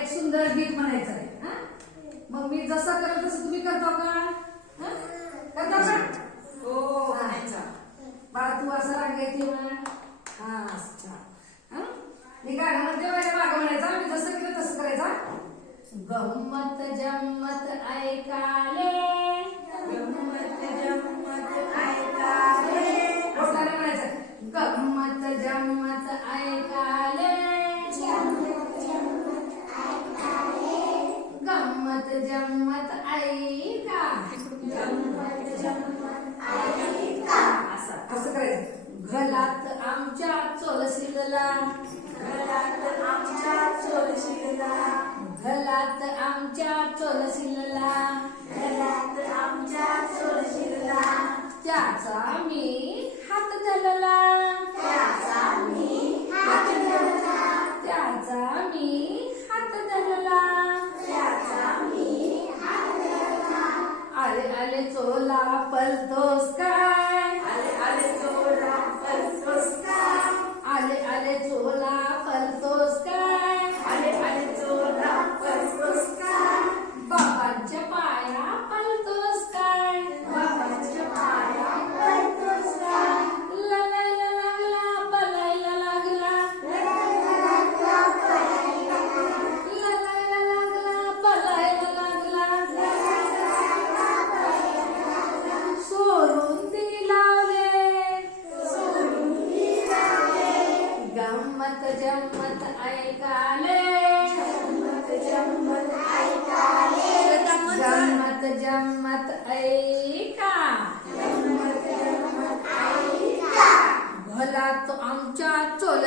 एक सुंदर गीत म्हणायचं आहे. मग मी जसं करेल तसं तुम्ही करतो का? करतो का? हो म्हणायचा बाळा तू असं राग म्हणा अच्छा. मी काय म्हणत माझ्या माग म्हणायचा. मी जसं केलं तसं करायचा गंमत जमत ऐकाले चोला पलतोस काय? आले आले चोला पलतोस काय? आले आले चोला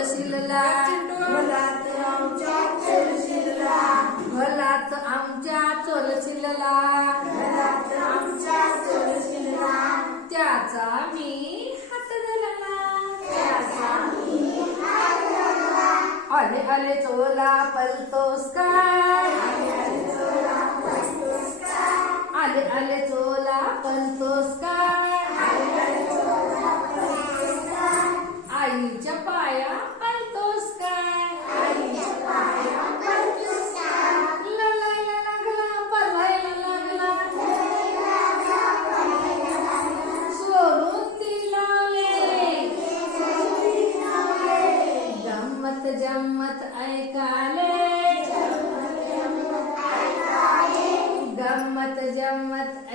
चोलशिलला भलात आमच्या चलशिला भला तो आमच्या चोलशिलला मला तर आमच्या चलशिला त्याचा मी हात धरला. त्याचा मी हात धरला अरे अरे चोला पलतोस काय? अरे अरे चोला पलतोस काय अरे अरे चोला गंमत जम्मत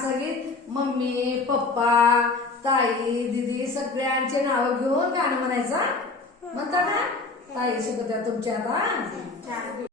संगीत मम्मी पप्पा ताई दिदी सगळ्यांचे नाव घेऊन गाणं म्हणायचं. म्हणता ना? ताई शिकवत्या तुमच्या आता.